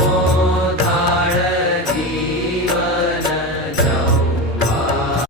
Lord.